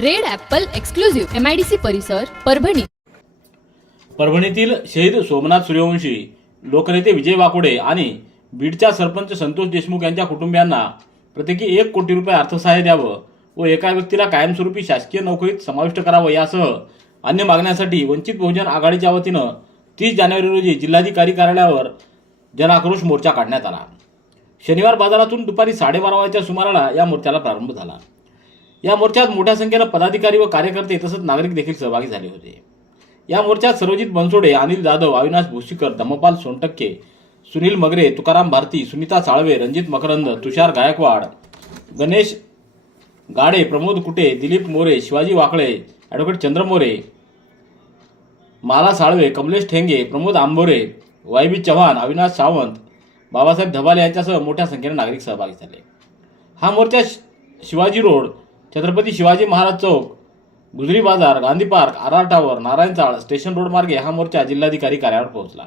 Red apple exclusive MIDC परिसर परभणी. परभणीतील शहीद सोमनाथ सूर्यवंशी लोकनेते विजय वाकोडे आणि बीडच्या सरपंच संतोष देशमुख यांच्या कुटुंबियांना प्रत्येकी एक कोटी रुपये अर्थसहाय्य द्यावं व एका व्यक्तीला कायमस्वरूपी शासकीय नोकरीत समाविष्ट करावं यासह अन्य मागण्यासाठी वंचित बहुजन आघाडीच्या वतीनं तीस जानेवारी रोजी जिल्हाधिकारी कार्यालयावर जनाक्रोश मोर्चा काढण्यात आला. शनिवार बाजारातून दुपारी साडेबारा वाजच्या सुमाराला या मोर्चाला प्रारंभ झाला. या मोर्चात मोठ्या संख्येनं पदाधिकारी व कार्यकर्ते तसंच नागरिक देखील सहभागी झाले होते. या मोर्चात सर्वजित बनसोडे अनिल जाधव अविनाश भोसीकर धम्मपाल सोनटक्के सुनील मगरे तुकाराम भारती सुनीता साळवे रणजित मकरंद तुषार गायकवाड गणेश गाडे प्रमोद कुटे दिलीप मोरे शिवाजी वाकळे ॲडव्होकेट चंद्र मोरे माला साळवे कमलेश ठेंगे प्रमोद आंबोरे वायबी चव्हाण अविनाश सावंत बाबासाहेब धबाले यांच्यासह मोठ्या संख्येने नागरिक सहभागी झाले. हा मोर्चा शि- Shivaji road Chhatrapati Shivaji Maharaj Chowk Gujari Bazar Gandhi park R tower Narayan Chawl station road मार्गे हा मोर्चा जिल्हाधिकारी कार्यालयावर पोहोचला.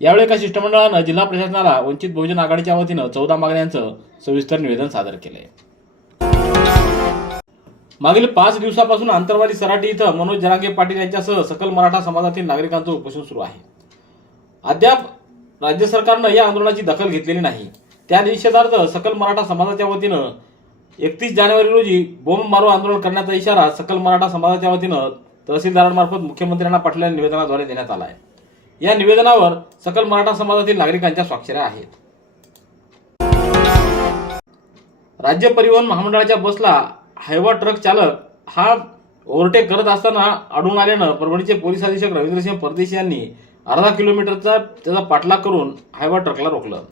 यावेळी एका शिष्टमंडळानं जिल्हा प्रशासनाला वंचित बहुजन आघाडीच्या वतीनं चौदा मागण्यांचं सविस्तर निवेदन सादर केलंय मागील पाच दिवसापासून आंतरवादी सराटी इथं मनोज जरांगे पाटील यांच्यासह सकल मराठा समाजातील नागरिकांचं उपोषण सुरू आहे. अद्याप राज्य सरकारनं या आंदोलनाची दखल घेतलेली नाही. त्या निषेधार्थ सकल मराठा समाजाच्या वतीनं एकतीस जानेवारी रोजी बोंब मारो आंदोलन करण्याचा इशारा सकल मराठा समाजाच्या वतीनं तहसीलदारांमार्फत मुख्यमंत्र्यांना पाठवलेल्या निवेदनाद्वारे देण्यात आला आहे. या निवेदनावर सकल मराठा समाजातील नागरिकांच्या स्वाक्षऱ्या आहेत. राज्य परिवहन महामंडळाच्या बसला हायवा ट्रक चालक हा ओव्हरटेक करत असताना आढळून आल्यानं परभणीचे पोलीस अधीक्षक रवींद्रसिंह परदेशी यांनी अर्धा किलोमीटरचा त्याचा पाठलाग करून हायवा ट्रकला रोखलं.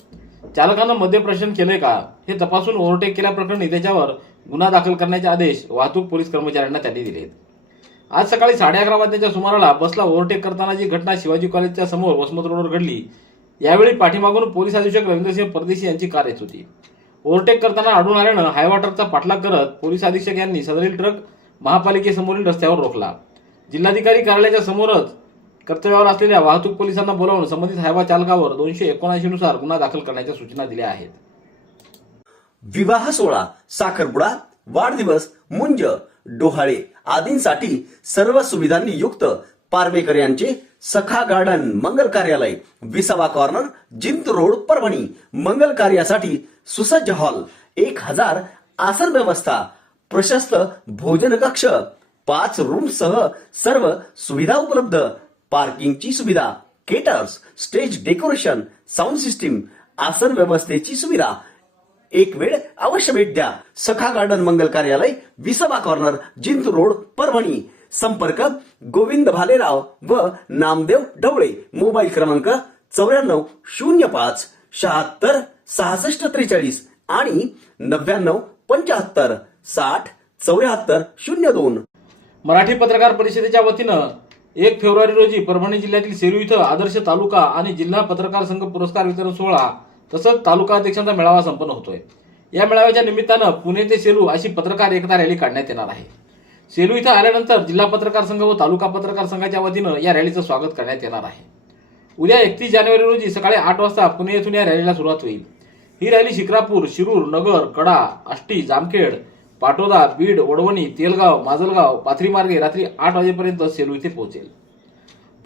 चालकानं मद्यप्राशन केलंय का? हे तपासून ओव्हरटेक केल्याप्रकरणी त्याच्यावर गुन्हा दाखल करण्याचे आदेश वाहतूक पोलीस कर्मचाऱ्यांना त्यांनी दिलेत. आज सकाळी साडे अकरा वाजण्याच्या सुमाराला बसला ओव्हरटेक करताना जी घटना शिवाजी कॉलेजच्या समोर वसमत रोडवर घडली यावेळी पाठीमागून पोलीस अधीक्षक रवींद्रसिंह परदेशी यांची कार येत होती. ओव्हरटेक करताना आढळून आल्यानं हायवा ट्रकचा पाठलाग करत पोलीस अधीक्षक यांनी सदरील ट्रक महापालिकेसमोरील रस्त्यावर रोखला. जिल्हाधिकारी कार्यालयाच्या समोरच कर्तव्यावर असलेल्या वाहतूक पोलिसांना बोलावून संबंधित हायवा चालकावर दोनशे एकोणऐंशी नुसार गुन्हा दाखल करण्याच्या सूचना दिल्या आहेत. विवाह सोहळा साखरपुडा वाढदिवस मुंज डोहाळे आदींसाठी सर्व सुविधांनी युक्त पारवेकर यांचे सखा गार्डन मंगल कार्यालय विसावा कॉर्नर जिंत रोड परभणी मंगल कार्यासाठी सुसज्ज हॉल एक हजार आसन व्यवस्था प्रशस्त भोजन कक्ष पाच रूम सह सर्व सुविधा उपलब्ध. पार्किंगची सुविधा caterers stage decoration sound system आसन व्यवस्थेची सुविधा. एक वेळ अवश्य भेट द्या. Sakha garden Mangal Karyalay Visava corner Jintur road Parbhani. संपर्क गोविंद भालेराव व नामदेव ढवळे. मोबाईल क्रमांक चौऱ्याण्णव शून्य पाच शहात्तर सहासष्ट त्रेचाळीस आणि नव्याण्णव पंच्याहत्तर साठ चौऱ्याहत्तर शून्य दोन. मराठी पत्रकार परिषदेच्या वतीनं एक फेब्रुवारी रोजी परभणी जिल्ह्यातील सेलू इथं आदर्श तालुका आणि जिल्हा पत्रकार संघ पुरस्कार वितरण सोहळा तसंच तालुका अध्यक्षांचा मेळावा संपन्न होतोय. या मेळाव्याच्या निमित्तानं पुणे ते सेलू अशी पत्रकार एकता रॅली काढण्यात येणार आहे. सेलू इथं आल्यानंतर जिल्हा पत्रकार संघ व तालुका पत्रकार संघाच्या वतीनं या रॅलीचं स्वागत करण्यात येणार आहे. उद्या एकतीस जानेवारी रोजी सकाळी आठ वाजता पुणे येथून या रॅलीला सुरुवात होईल. ही रॅली शिक्रापूर शिरूर नगर कडा आष्टी जामखेड पाटोदा बीड वडवणी तेलगाव माजलगाव पाथरी मार्गे रात्री आठ वाजेपर्यंत सेलू इथे पोहोचेल.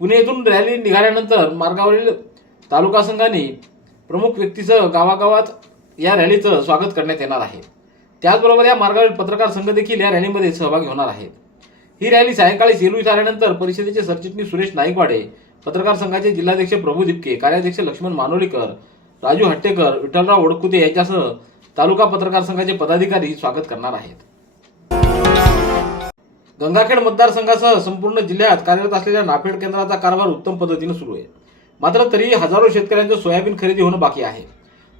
पुणे येथून रॅली निघाल्यानंतर मार्गावरील तालुका संघाने प्रमुख व्यक्तीसह गावागावात या रॅलीचं स्वागत करण्यात येणार आहे. त्याचबरोबर या मार्गावरील पत्रकार संघ देखील या रॅलीमध्ये सहभागी होणार आहेत. ही रॅली सायंकाळी सेलू इथं आल्यानंतर परिषदेचे सरचिटणीस सुरेश नाईकवाडे पत्रकार संघाचे जिल्हाध्यक्ष प्रभू दिपके कार्याध्यक्ष लक्ष्मण मानोलीकर राजू हट्टेकर विठ्ठलराव ओडकुते यांच्यासह तालुका पत्रकार संघाचे पदाधिकारी स्वागत करणार आहेत. गंगाखेड मतदारसंघासह संपूर्ण जिल्ह्यात कार्यरत असलेल्या नाफेड केंद्राचा कारभार उत्तम पद्धतीने सुरू आहे. मात्र तरीही हजारो शेतकऱ्यांचं सोयाबीन खरेदी होणं बाकी आहे.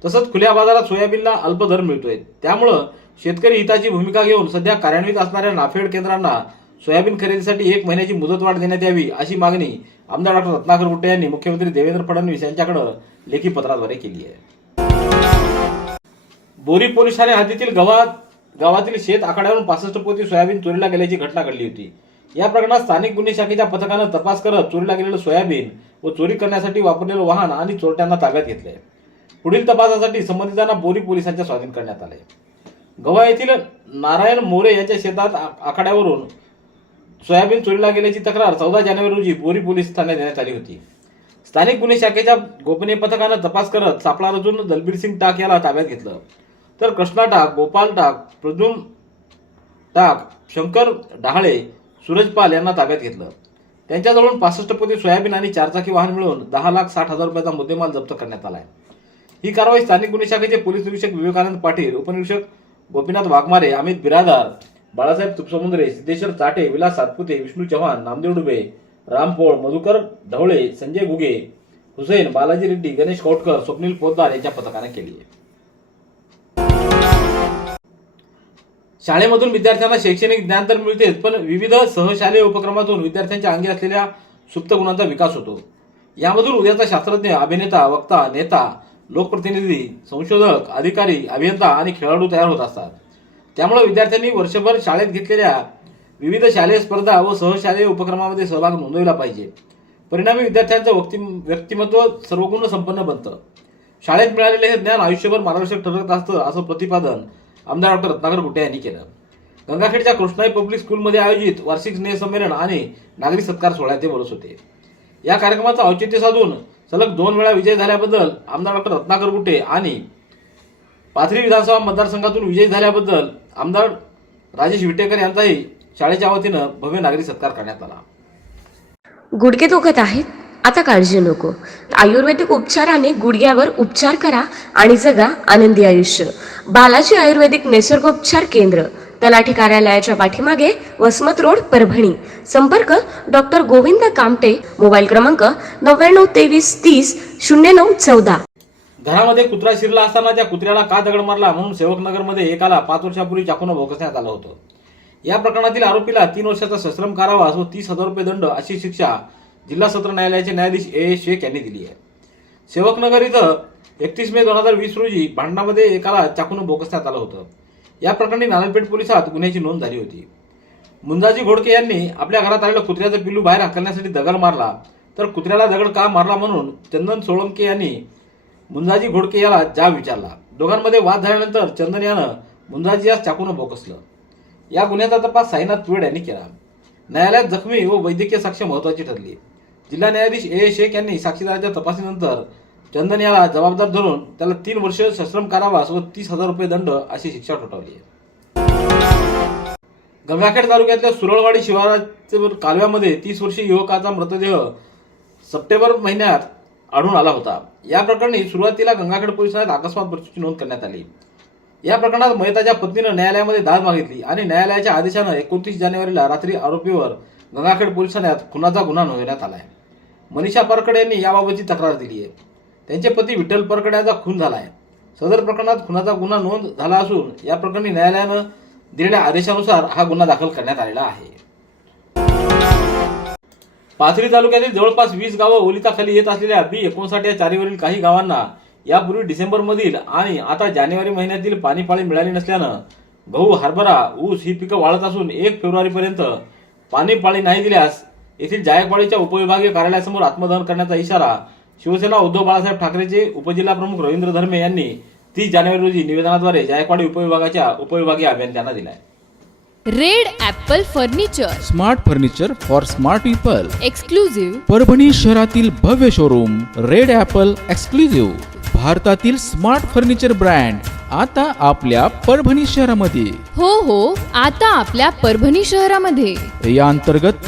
तसंच खुल्या बाजारात सोयाबीनला अल्प दर मिळतोय. त्यामुळं शेतकरी हिताची भूमिका घेऊन सध्या कार्यान्वित असणाऱ्या नाफेड केंद्रांना सोयाबीन खरेदीसाठी एक महिन्याची मुदतवाढ देण्यात यावी अशी मागणी आमदार डॉक्टर रत्नाकर गुट्टे यांनी मुख्यमंत्री देवेंद्र फडणवीस यांच्याकडे लेखी पत्राद्वारे केली आहे. बोरी पोलिसांनी ठाणे हद्दीतील गावात गावातील शेत आखाड्यावरून पासष्ट पोती सोयाबीन चोरीला गेल्याची घटना घडली होती. या प्रकरणात स्थानिक गुन्हे शाखेच्या पथकानं तपास करत चोरीला गेलेलं सोयाबीन व चोरी करण्यासाठी वापरलेलं वाहन आणि चोरट्यांना ताब्यात घेतले. पुढील तपासासाठी संबंधितांना बोरी पोलिसांच्या स्वाधीन करण्यात आले. गवा येथील नारायण मोरे यांच्या शेतात आ- आखाड्यावरून सोयाबीन चोरीला गेल्याची तक्रार चौदा जानेवारी रोजी बोरी पोलीस ठाण्यात देण्यात आली होती. स्थानिक गुन्हे शाखेच्या गोपनीय पथकानं तपास करत सापळा रचून दलबीर सिंग टाक याला ताब्यात घेतलं. तर कृष्णा टाक गोपाल टाक प्रद्युम टाक शंकर डहाळे सूरजपाल यांना ताब्यात घेतलं. त्यांच्याजवळून पासष्ट पोती सोयाबीन आणि चारचाकी वाहन मिळून दहा लाख साठ हजार रुपयाचा मुद्देमाल जप्त करण्यात आला आहे ही कारवाई स्थानिक गुन्हे शाखेचे पोलीस निरीक्षक विवेकानंद पाटील उपनिरीक्षक गोपीनाथ वाघमारे अमित बिरादार बाळासाहेब तुपसमुद्रे सिद्धेश्वर चाटे विलास सातपुते विष्णू चव्हाण नामदेव डुबे रामपोळ मधुकर ढवळे संजय घुगे हुसेन बालाजी रेड्डी गणेश कौटकर स्वप्नील पोद्दार यांच्या पथकाने केली आहे. शाळेमधून विद्यार्थ्यांना शैक्षणिक ज्ञान तर मिळतेच पण विविध सहशालेय उपक्रमातून विद्यार्थ्यांच्या अंगी असलेल्या सुप्त गुणांचा विकास होतो. यामधून उद्याचा शास्त्रज्ञ अभिनेता वक्ता नेता लोकप्रतिनिधी संशोधक अधिकारी अभियंता आणि खेळाडू तयार होत असतात. त्यामुळे विद्यार्थ्यांनी वर्षभर शाळेत घेतलेल्या विविध शालेय स्पर्धा व सहशालेय उपक्रमामध्ये सहभाग नोंदविला पाहिजे. परिणामी विद्यार्थ्यांचं व्यक्ति व्यक्तिमत्व सर्वगुण संपन्न बनतं. शाळेत मिळालेले हे ज्ञान आयुष्यभर मार्गदर्शक ठरत असतं असं प्रतिपादन आमदार डॉक्टर रत्नाकर गुट्टे यांनी केलं. गंगाखेडच्या कृष्णाई पब्लिक स्कूलमध्ये आयोजित वार्षिक स्नेहसंमेलन आणि नागरी सत्कार सोहळ्यात ते बोलत होते. या कार्यक्रमाचं औचित्य साधून सलग दोन वेळा विजय झाल्याबद्दल आमदार डॉक्टर रत्नाकर गुट्टे आणि पाथरी विधानसभा मतदारसंघातून विजयी झाल्याबद्दल आमदार राजेश विटेकर यांचाही शाळेच्या वतीनं भव्य नागरिक सत्कार करण्यात आला. गुडघे दुखत आहेत? आता काळजी नको. आयुर्वेदिक उपचाराने गुडघ्यावर उपचार करा आणि जगा आनंदी आयुष्य. बालाजी आयुर्वेदिक निसर्गोपचार केंद्र तलाठी कार्यालयाच्या पाठीमागे वसमत रोड परभणी. संपर्क डॉक्टर गोविंद कामटे मोबाईल क्रमांक नव्याण्णव तेवीस तीस शून्य नऊ चौदा. घरामध्ये कुत्रा शिरला असताना त्या कुत्र्याला का दगड मारला म्हणून सेवकनगरमध्ये एकाला पाच वर्षापूर्वी चाकून भोकसण्यात आलं होतं. या प्रकरणातील आरोपीला तीन वर्षाचा सश्रम कारावास व तीस हजार रुपये दंड अशी शिक्षा जिल्हा सत्र न्यायालयाचे न्यायाधीश ए. ए शेख यांनी दिली आहे. सेवकनगर इथं एकतीस मे दोन हजार वीस रोजी भांडणामध्ये एकाला चाकून बोकसण्यात आलं होतं. या प्रकरणी नारायणपेठ पोलिसात गुन्ह्याची नोंद झाली होती. मुंजाजी घोडके यांनी आपल्या घरात आलेलं कुत्र्याचं पिल्लू बाहेर हकलण्यासाठी दगड मारला तर कुत्र्याला दगड का मारला म्हणून चंदन सोळंके यांनी मुंजाजी घोडके याला जाब विचारला. दोघांमध्ये वाद झाल्यानंतर चंदन यानं मुंजाजी यास चाकून बोकसलं. या गुन्ह्याचा तपास साईनाथ तुवेड यांनी केला. न्यायालयात जखमी व वैद्यकीय साक्ष महत्वाची ठरली. जिल्हा न्यायाधीश ए. शेख यांनी साक्षीदाराच्या तपासणीनंतर चंदन याला जबाबदार धरून त्याला तीन वर्ष सश्रम कारावास व तीस हजार रुपये दंड अशी शिक्षा ठोठावली आहे. गंगाखेड तालुक्यातल्या सुरळवाडी शिवाराच्या कालव्यामध्ये तीस वर्षीय युवकाचा मृतदेह सप्टेंबर महिन्यात आढळून आला होता. या प्रकरणी सुरुवातीला गंगाखेड पोलिसांत अकस्मात मृत्यूची नोंद करण्यात आली. या प्रकरणात मयताच्या पत्नीनं न्यायालयामध्ये दाद मागितली आणि न्यायालयाच्या आदेशानं एकोणतीस जानेवारीला रात्री आरोपीवर गंगाखेड पोलीस ठाण्यात खुनाचा गुन्हा नोंदवण्यात आलाय मनीषा परकडे यांनी याबाबतची तक्रार दिली आहे. त्यांचे पती विठ्ठल परकडे यांचा खून झाला आहे सदर प्रकरणात खुनाचा गुन्हा नोंद झाला असून या प्रकरणी न्यायालयानं दिलेल्या आदेशानुसार हा गुन्हा दाखल करण्यात आलेला आहे. पाथरी तालुक्यातील जवळपास वीस गावं ओलिताखाली येत असलेल्या बी एकोणसाठ या चारीवरील काही गावांना यापूर्वी डिसेंबरमधील आणि आता जानेवारी महिन्यातील पाणीपाळी मिळाली नसल्यानं गहू हरभरा ऊस ही पिकं वाढत असून एक फेब्रुवारीपर्यंत पाणीपाळी पाणी पाळी नाही दिल्यास येथील जायकवाडीच्या उपविभागीय कार्यालयासमोर आत्मदहन करण्याचा इशारा शिवसेना उद्धव बाळासाहेब ठाकरेचे उपजिल्हा प्रमुख रवींद्र धर्मे यांनी तीस जानेवारी रोजी निवेदनाद्वारे जायकवाडी उपविभागाच्या उपविभागीय अभियंत्यांना दिलाय. Red apple furniture. Smart furniture for smart people. Exclusive Parbhani शहरातील भव्य शोरूम रेड ॲपल एक्सक्लुझिव्ह भारतातील स्मार्ट फर्निचर ब्रँड आता आपल्या परभणी शहरामध्ये. हो हो आता आपल्या परभणी शहरामध्ये. या अंतर्गत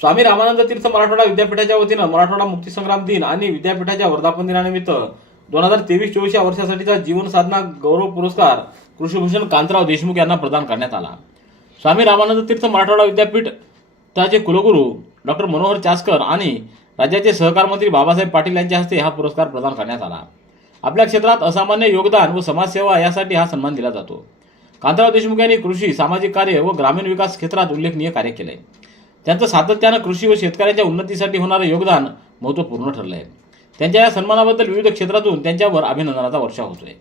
स्वामी रामानंद तीर्थ मराठवाडा विद्यापीठाच्या वतीनं मराठवाडा मुक्तीसंग्राम दिन आणि विद्यापीठाच्या वर्धापन दिनानिमित्त दोन हजार तेवीस चोवीस या वर्षासाठीचा जीवन साधना गौरव पुरस्कार कृषीभूषण कांतराव देशमुख यांना प्रदान करण्यात आला. स्वामी रामानंद तीर्थ मराठवाडा विद्यापीठाचे कुलगुरू डॉक्टर मनोहर चासकर आणि राज्याचे सहकार मंत्री बाबासाहेब पाटील यांच्या हस्ते हा पुरस्कार प्रदान करण्यात आला. आपल्या क्षेत्रात असामान्य योगदान व समाजसेवा यासाठी हा सन्मान दिला जातो. कांतराव देशमुख यांनी कृषी सामाजिक कार्य व ग्रामीण विकास क्षेत्रात उल्लेखनीय कार्य केले. त्यांचं सातत्यानं कृषी व शेतकऱ्यांच्या उन्नतीसाठी होणारं योगदान महत्त्वपूर्ण ठरलं आहे त्यांच्या या सन्मानाबद्दल विविध क्षेत्रातून त्यांच्यावर अभिनंदनाचा वर्षा होतोय.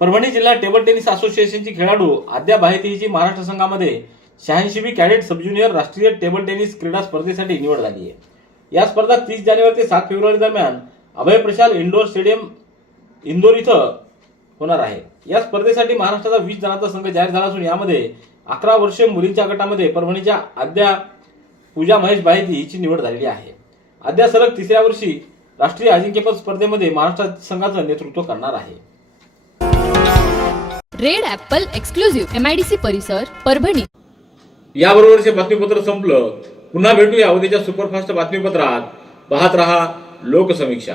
परभणी जिल्हा टेबल टेनिस असोसिएशनची खेळाडू आद्या बाहेतीची महाराष्ट्र संघामध्ये शहाऐंशीवी कॅडेट सबज्युनियर राष्ट्रीय टेबल टेनिस क्रीडा स्पर्धेसाठी निवड झाली आहे. या स्पर्धा तीस जानेवारी ते सात फेब्रुवारी दरम्यान अभय प्रशाल इंडोर स्टेडियम इंदोर इथं होणार आहे. या स्पर्धेसाठी महाराष्ट्राचा वीस जणांचा संघ जाहीर झाला असून यामध्ये अकरा वर्षे मुलींच्या गटामध्ये परभणीच्या आद्या पूजा महेश बाहेती हिची निवड झालेली आहे. आद्या सलग तिसऱ्या वर्षी राष्ट्रीय अजिंक्यपद स्पर्धेमध्ये महाराष्ट्र संघाचं नेतृत्व करणार आहे. Red apple exclusive M I D C परिसर परभणी. याबरोबरचे बातमीपत्र संपलं पुन्हा भेटूया उद्याच्या सुपरफास्ट बातमीपत्रात. पाहत रहा लोकसमीक्षा.